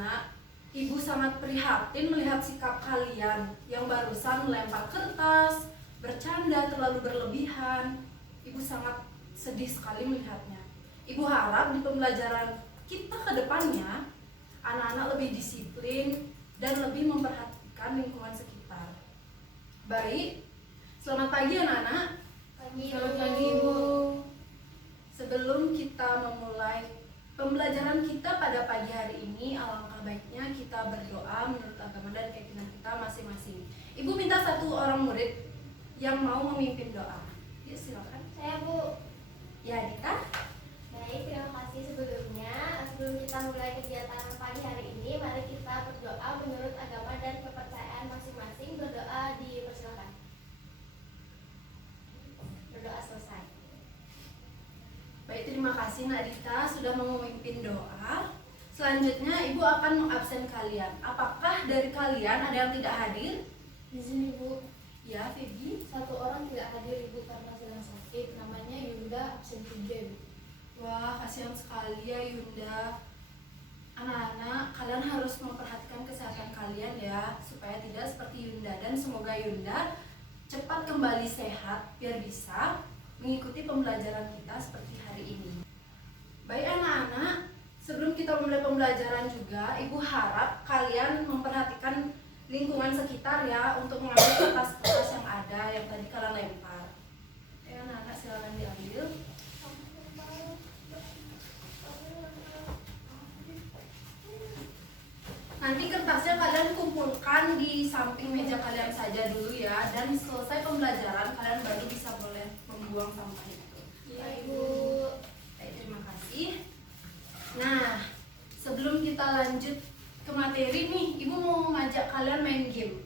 anak-anak, Ibu sangat prihatin melihat sikap kalian yang barusan melempar kertas, bercanda terlalu berlebihan. Ibu sangat sedih sekali melihatnya. Ibu harap di pembelajaran kita ke depannya, anak-anak lebih disiplin dan lebih memperhatikan lingkungan sekitar. Baik, selamat pagi anak-anak. Selamat pagi, Ibu. Sebelum kita memulai pembelajaran kita pada pagi hari ini, alangkah baiknya kita berdoa menurut agama dan keyakinan kita masing-masing. Ibu minta satu orang murid yang mau memimpin doa. Ya, silakan. Saya, Bu. Ya, Dita. Baik, terima kasih sebelumnya. Sebelum kita mulai kegiatan pagi hari ini, mari kita berdoa menurut agama dan kepercayaan masing-masing. Berdoa dipersilakan. Berdoa selesai. Baik, terima kasih Nak Dita sudah mau memimpin doa. Selanjutnya Ibu akan mengabsen kalian. Apakah dari kalian ada yang tidak hadir? Di sini, Bu. Ya, Feby. Satu orang tidak hadir, Ibu, karena sedang sakit. Namanya Yunda, absen 3, Bu. Wah, kasihan sekali ya Yunda. Anak-anak, kalian harus memperhatikan kesehatan kalian ya, supaya tidak seperti Yunda. Dan semoga Yunda cepat kembali sehat biar bisa mengikuti pembelajaran kita seperti hari ini. Baik anak-anak, sebelum kita mulai pembelajaran juga, Ibu harap kalian memperhatikan lingkungan sekitar ya, untuk mengambil kertas-kertas yang ada yang tadi kalian lempar. Anak-anak silakan diambil. Nanti kertasnya kalian kumpulkan di samping meja kalian saja dulu ya, dan selesai pembelajaran kalian baru bisa boleh membuang sampah itu. Iya, Ibu. Baik, terima kasih. Nah, sebelum kita lanjut ke materi nih, Ibu mau ngajak kalian main game.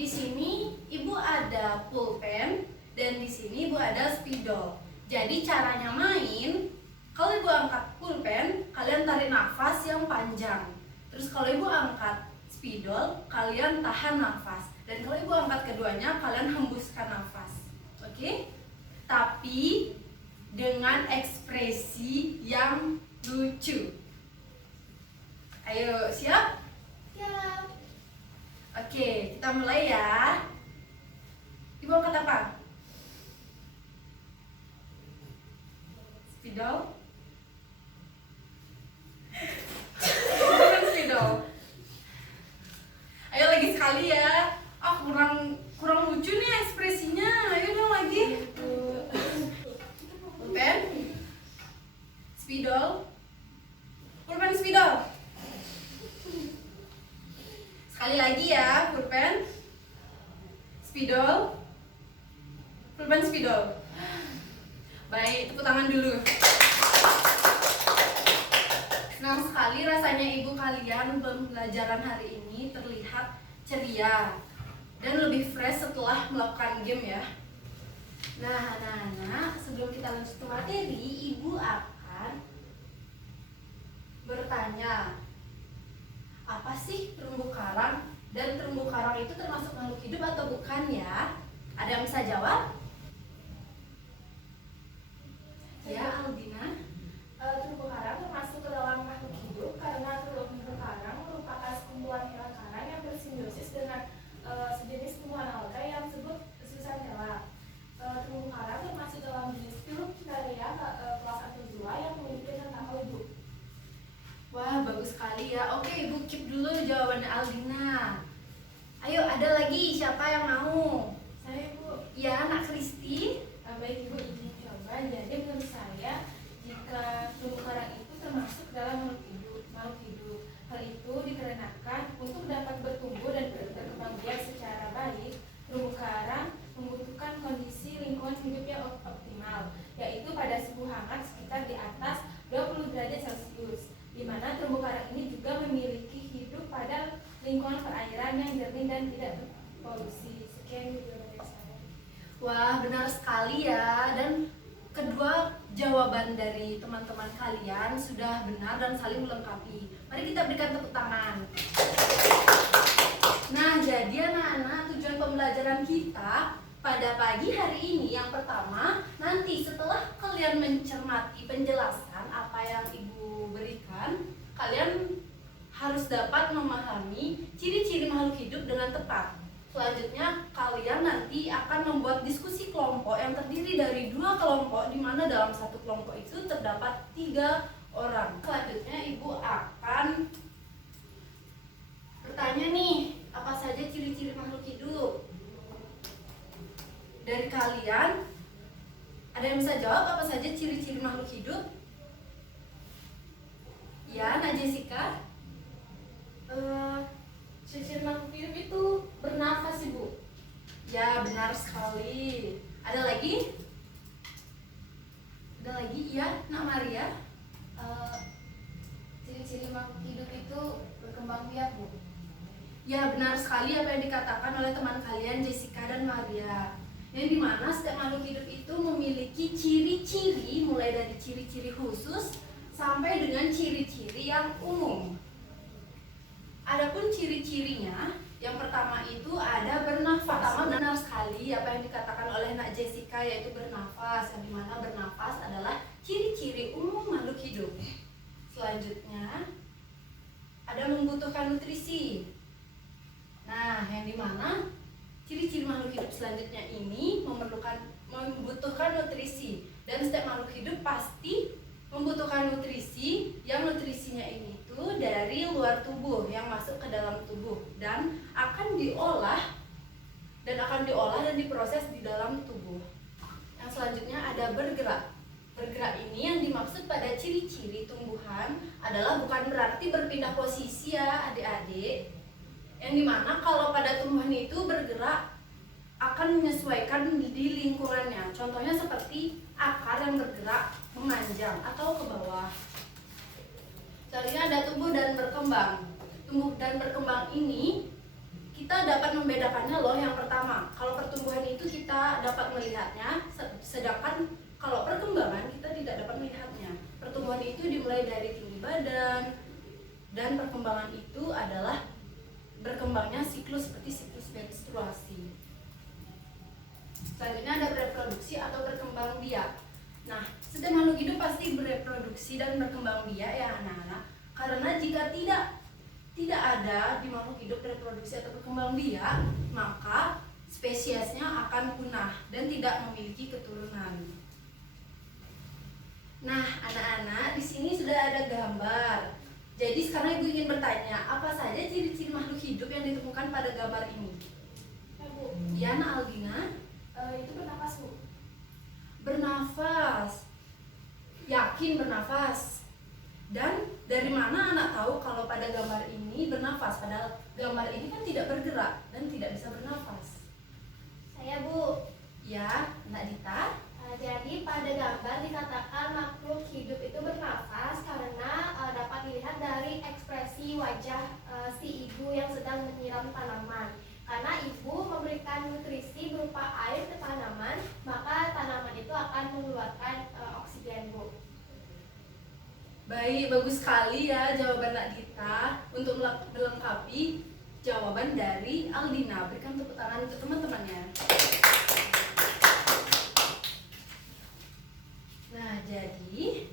Di sini Ibu ada pulpen dan di sini Ibu ada spidol. Jadi caranya main, kalau Ibu angkat pulpen, kalian tarik nafas yang panjang. Terus kalau Ibu angkat spidol, kalian tahan nafas. Dan kalau Ibu angkat keduanya, kalian hembuskan nafas. Oke? Tapi dengan ekspresi yang lucu. Ayo, siap? Siap. Oke, kita mulai ya. Ibu angkat apa? Spidol? Bukan spidol. Ayo lagi sekali ya. Ah, kurang lucu nih ekspresinya. Ayo dong lagi. Pulpen? Spidol? Pulpen spidol? Sekali lagi ya, pulpen, spidol, pulpen spidol. Baik, tepuk tangan dulu. Senang sekali rasanya Ibu kalian pembelajaran hari ini terlihat ceria dan lebih fresh setelah melakukan game ya. Nah, anak-anak, sebelum kita lanjut ke materi, Ibu akan bertanya, apa sih terumbu karang? Dan terumbu karang itu termasuk makhluk hidup atau bukan ya? Ada yang bisa jawab? Ya, Aldina. Terumbu karang termasuk ke dalam makhluk hidup karena terumbu karang merupakan sekumpulan hewan karang yang bersimbiosis dengan sejenis tumbuhan alga yang disebut zooxanthellae. Terumbu karang termasuk dalam jenis Filucaria kelas Arthrozoa yang memiliki tentakel hidup. Wah, bagus sekali ya. Oke, Ibu keep dulu jawabannya Aldina. Ayo, ada lagi siapa yang mau? Saya, Bu. Ya, Nak Kristi. Baik, Ibu, izin coba. Jadi menurut saya, jika terumbu karang itu termasuk dalam makhluk hidup. Hal itu dikarenakan untuk dapat bertumbuh dan berkembang biak secara baik, terumbu karang membutuhkan kondisi lingkungan hidup yang optimal, yaitu pada suhu hangat sekitar di atas 20 derajat Celcius, di mana terumbu karang ini juga memiliki hidup pada lingkungan perairan yang jernih dan tidak berpolusi. Sekian jawaban dari saya. Wah, benar sekali ya. Dan kedua jawaban dari teman-teman kalian sudah benar dan saling melengkapi. Mari kita berikan tepuk tangan. Nah, jadi anak-anak, tujuan pembelajaran kita pada pagi hari ini yang pertama, nanti setelah kalian mencermati penjelasan apa yang Ibu berikan, kalian harus dapat memahami ciri-ciri makhluk hidup dengan tepat. Selanjutnya, kalian nanti akan membuat diskusi kelompok yang terdiri dari 2 kelompok, di mana dalam satu kelompok itu terdapat 3 orang. Selanjutnya, Ibu akan bertanya nih, apa saja ciri-ciri makhluk hidup? Dari kalian, ada yang bisa jawab apa saja ciri-ciri makhluk hidup? Ya, Nak Jessica? Ciri-ciri makhluk hidup itu bernafas, Ibu. Ya, benar sekali. Ada lagi? Ada lagi? Ya, Nak Maria? Ciri-ciri makhluk hidup itu berkembang biak, Bu. Ya, benar sekali apa yang dikatakan oleh teman kalian Jessica dan Maria. Yang dimana setiap makhluk hidup itu memiliki ciri-ciri, mulai dari ciri-ciri khusus sampai dengan ciri-ciri yang umum. Adapun ciri-cirinya, yang pertama itu ada bernafas. Pertama, benar sekali apa yang dikatakan oleh Nak Jessica, yaitu bernafas, yang dimana bernafas adalah ciri-ciri umum makhluk hidup. Selanjutnya, ada membutuhkan nutrisi. Nah, yang dimana ciri-ciri makhluk hidup selanjutnya ini membutuhkan nutrisi, dan setiap makhluk hidup pasti membutuhkan nutrisi, yang nutrisinya ini itu dari luar tubuh yang masuk ke dalam tubuh dan akan diolah dan diproses di dalam tubuh. Yang selanjutnya ada bergerak. Bergerak ini yang dimaksud pada ciri-ciri tumbuhan adalah bukan berarti berpindah posisi ya adik-adik. Yang dimana kalau pada tumbuhan itu bergerak akan menyesuaikan di lingkungannya. Contohnya seperti akar yang bergerak memanjang atau ke bawah. Selanjutnya ada tumbuh dan berkembang. Tumbuh dan berkembang ini kita dapat membedakannya loh. Yang pertama, kalau pertumbuhan itu kita dapat melihatnya, sedangkan kalau perkembangan kita tidak dapat melihatnya. Pertumbuhan itu dimulai dari tinggi badan, dan perkembangan itu adalah berkembangnya siklus seperti siklus menstruasi. Selanjutnya ada reproduksi atau berkembang biak. Nah, setiap makhluk hidup pasti bereproduksi dan berkembang biak ya anak-anak. Karena jika tidak ada di makhluk hidup reproduksi atau berkembang biak, maka spesiesnya akan punah dan tidak memiliki keturunan. Nah, anak-anak, di sini sudah ada gambar. Jadi sekarang Ibu ingin bertanya, apa saja ciri-ciri makhluk hidup yang ditemukan pada gambar ini? Ya, Bu. Ya, Nak Algina? Itu bernafas, Bu. Bernafas. Yakin bernafas? Dan dari mana anak tahu kalau pada gambar ini bernafas? Padahal gambar ini kan tidak bergerak dan tidak bisa bernafas. Saya, Bu. Ya, Nak Dita? Jadi pada gambar dikatakan makhluk hidup itu bernafas karena dapat dilihat dari ekspresi wajah si ibu yang sedang menyiram tanaman. Karena ibu memberikan nutrisi berupa air ke tanaman, maka tanaman itu akan mengeluarkan oksigen, Bu. Baik, bagus sekali ya jawaban Nak Dita. Untuk melengkapi jawaban dari Aldina, berikan tepuk tangan untuk teman-temannya. Nah, jadi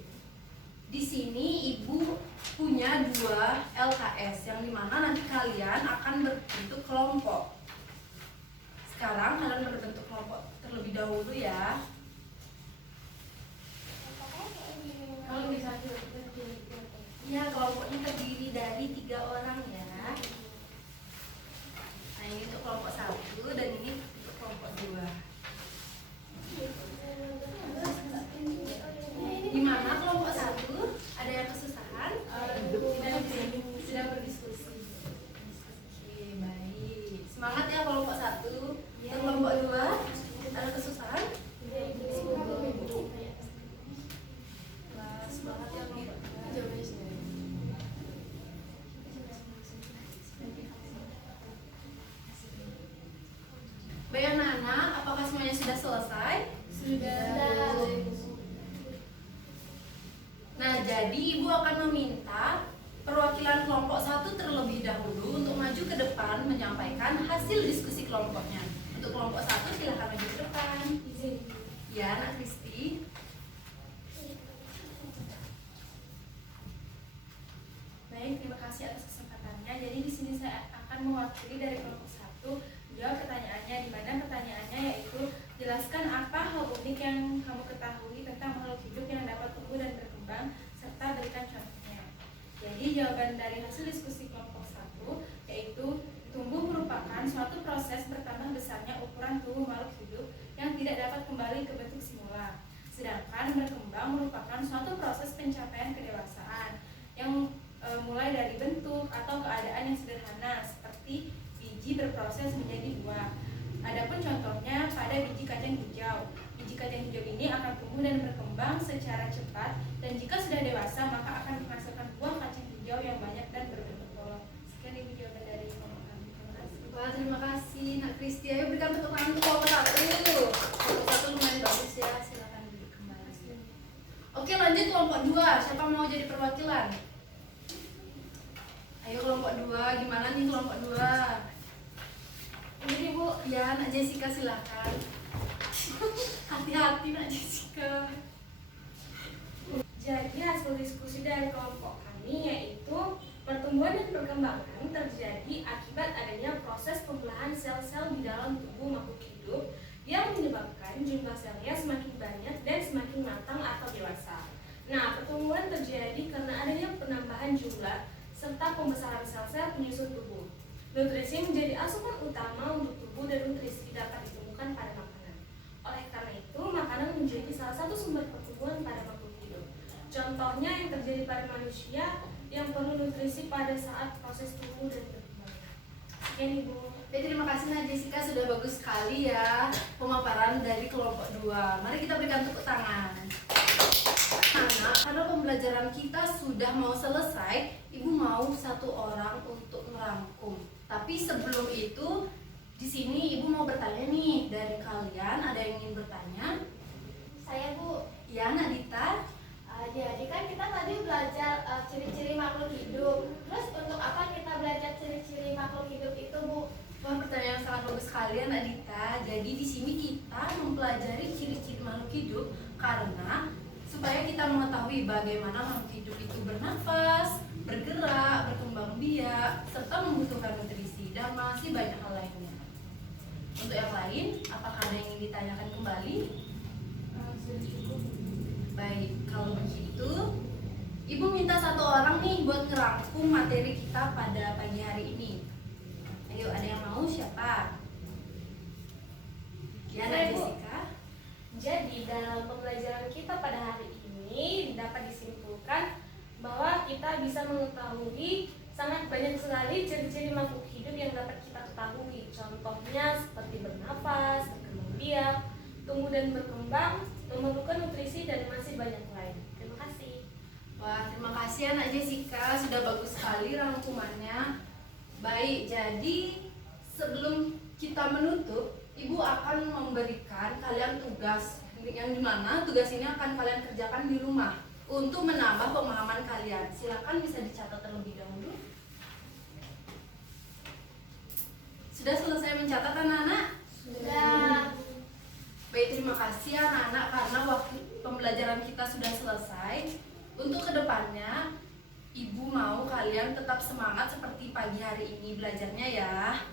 di sini Ibu punya 2 LKS yang dimana nanti kalian akan berbentuk kelompok. Sekarang kalian berbentuk kelompok terlebih dahulu ya. Kalau bisa Ya, kelompoknya terdiri dari 3 orang ya. Nah, ini untuk kelompok 1 dan ini untuk kelompok 2. Di mana kelompok 1 ada yang kesusahan? Sedang berdiskusi. Oke, baik. Semangat ya kelompok 1. Untuk kelompok 2 ada kesusahan? Wah, semangat ya kelompok 2. Baik anak-anak, apakah semuanya sudah selesai? Sudah. Nah, jadi Ibu akan meminta perwakilan kelompok 1 terlebih dahulu untuk maju ke depan menyampaikan hasil diskusi kelompoknya. Untuk kelompok 1 silakan maju ke depan. Ya, Nak Kristi. Baik, terima kasih atas kesempatannya. Jadi di sini saya akan mewakili dari kelompok 1 menjawab pertanyaannya, di mana pertanyaannya yaitu jelaskan apa hal unik yang kamu ketahui tentang makhluk hidup yang dapat tumbuh dan berkembang serta berikan contohnya. Jadi jawaban dari hasil diskusi kelompok 1 yaitu tumbuh merupakan suatu proses bertambah besarnya ukuran tubuh makhluk hidup yang tidak dapat kembali ke bentuk semula. Sedangkan berkembang merupakan suatu proses pencapaian kedewasaan yang mulai dari bentuk atau keadaan yang sederhana seperti biji berproses menjadi buah. Adapun contohnya pada biji kacang hijau. Biji kacang hijau ini akan tumbuh dan berkembang secara cepat dan jika sudah dewasa maka akan menghasilkan buah kacang hijau yang banyak dan berbentuk bolong. Sekian ibu jawaban dari kelompok kami. Terima kasih. Wah, terima kasih Nak Kristi. Ayo berikan tepuk tangan untuk kelompok 1. Kelompok 1 lumayan bagus ya, silakan duduk kembali. Oke, lanjut kelompok 2. Siapa mau jadi perwakilan? Ayo kelompok 2, gimana nih kelompok 2? Ini Bu, ya Nak Jessica silakan. Hati-hati Nak Jessica. Jadi hasil diskusi dari kelompok kami yaitu pertumbuhan dan perkembangan terjadi akibat adanya proses pembelahan sel-sel di dalam tubuh makhluk hidup yang menyebabkan jumlah selnya semakin banyak dan semakin matang atau dewasa. Nah, pertumbuhan terjadi karena adanya penambahan jumlah serta pembesaran sel-sel penyusun tubuh. Nutrisi menjadi asupan utama untuk tubuh dan nutrisi dapat ditemukan pada makanan. Oleh karena itu, makanan menjadi salah satu sumber pertumbuhan pada makhluk hidup. Contohnya yang terjadi pada manusia yang perlu nutrisi pada saat proses tumbuh dan berkembang. Sekian Ibu. Terima kasih Nak Jessica, sudah bagus sekali ya pemaparan dari kelompok 2. Mari kita berikan tepuk tangan. Anak, karena pembelajaran kita sudah mau selesai, Ibu mau satu orang untuk merangkum. Tapi sebelum itu, di sini Ibu mau bertanya nih, dari kalian ada yang ingin bertanya? Saya Bu. Ya, Nadita. Jadi kan kita tadi belajar ciri-ciri makhluk hidup. Terus untuk apa kita belajar ciri-ciri makhluk hidup itu Bu? Wah, pertanyaan yang sangat bagus sekali ya, Nadita. Jadi di sini kita mempelajari ciri-ciri makhluk hidup karena supaya kita mengetahui bagaimana makhluk hidup itu bernafas, bergerak, berkembang biak, serta membutuhkan nutrisi dan masih banyak hal lainnya. Untuk yang lain, apakah ada yang ingin ditanyakan kembali? Sudah cukup. Baik, kalau begitu, Ibu minta satu orang nih buat ngerangkum materi kita pada pagi hari ini. Ayo, ada yang mau? Siapa? Ya, Saya, Bu. Jessica. Jadi dalam pembelajaran kita pada hari ini dapat disimpulkan bahwa kita bisa mengetahui sangat banyak sekali ciri-ciri makhluk hidup yang dapat kita ketahui. Contohnya seperti bernafas, berkembang biak, tumbuh dan berkembang, memerlukan nutrisi dan masih banyak lain. Terima kasih. Wah, terima kasih Anak Jessica, sudah bagus sekali rangkumannya. Baik, jadi sebelum kita menutup, Ibu akan memberikan kalian tugas yang dimana tugas ini akan kalian kerjakan di rumah untuk menambah pemahaman kalian. Silakan bisa dicatat terlebih dahulu. Sudah selesai mencatat anak-anak? Sudah. Baik, terima kasih anak-anak karena waktu pembelajaran kita sudah selesai. Untuk kedepannya, Ibu mau kalian tetap semangat seperti pagi hari ini belajarnya ya.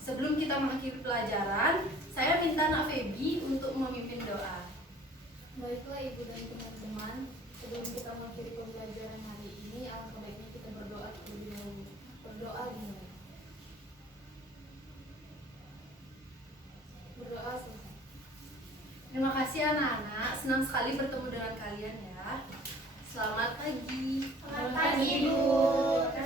Sebelum kita mengakhiri pelajaran, saya minta Nak Feby untuk memimpin doa. Baiklah Ibu dan teman-teman, sebelum kita mengakhiri pembelajaran hari ini, alangkah baiknya kita berdoa terlebih dahulu. Berdoa dimulai. Berdoa selesai. Terima kasih anak-anak, senang sekali bertemu dengan kalian ya. Selamat pagi. Selamat pagi Bu. Terima